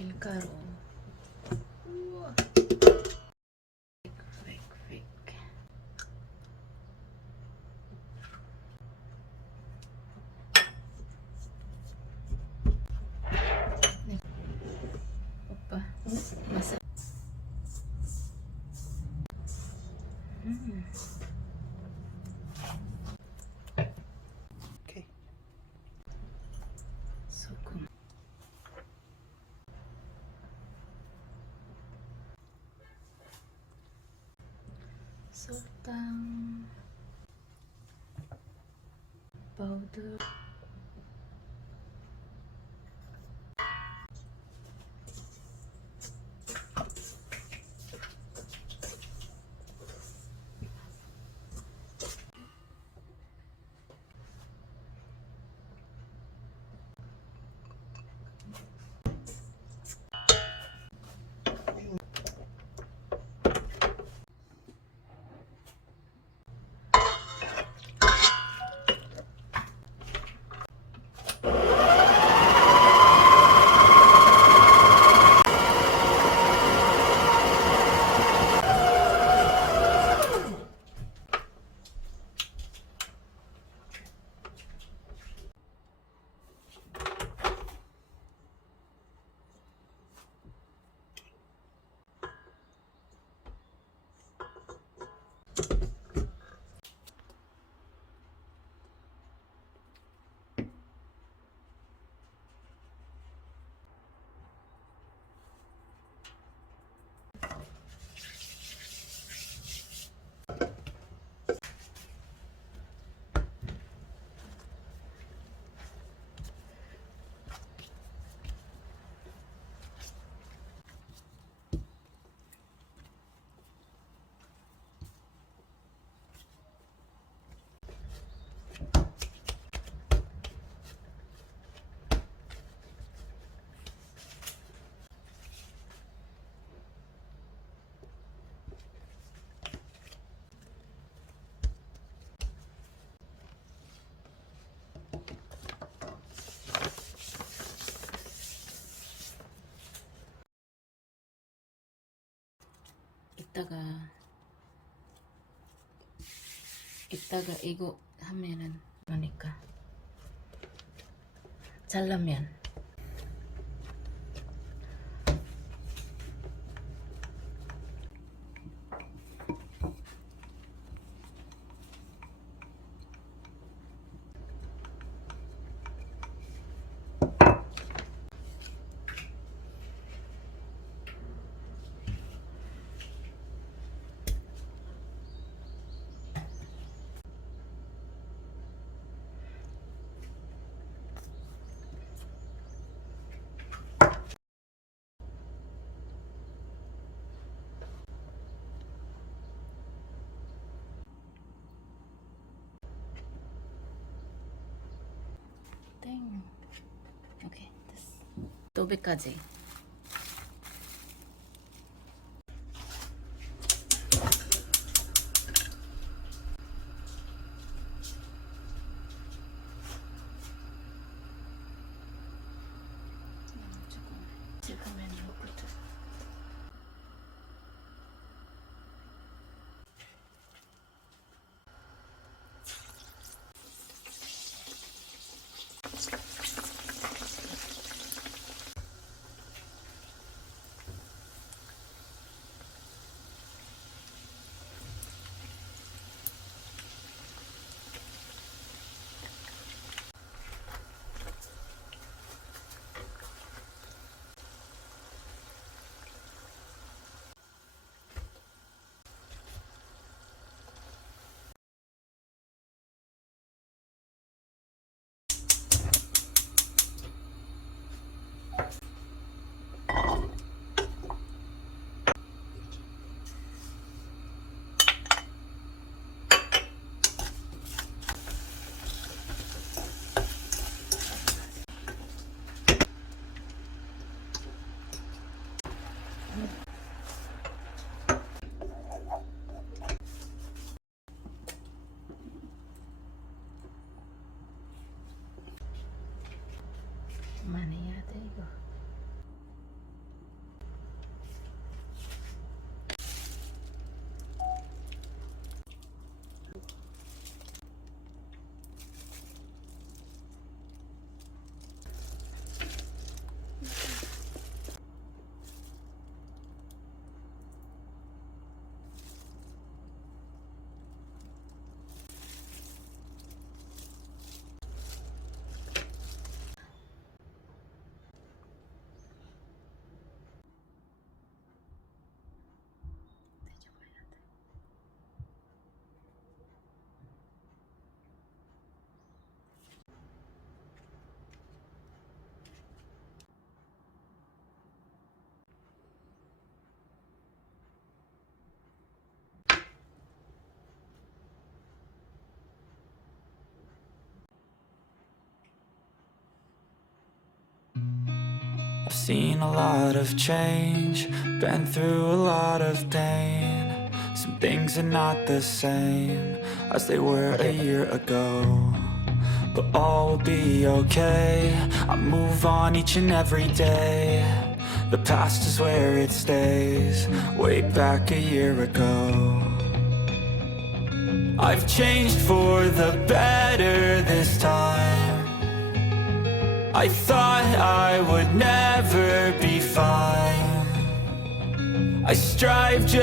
밀가루. 우와. 휙휙. 네. 오빠 맛있어. 오케이. 소금. 설탕. 파우더. 이따가 이거 하면은 그러니까 잘라면 땡. 오케이 됐어. 도배까지. 지금은 이거부터. I've seen a lot of change, been through a lot of pain. Some things are not the same as they were a year ago, but all will be okay. I move on each and every day. The past is where it stays, way back a year ago. I've changed for the better this time. I thought I would never be fine. I strive just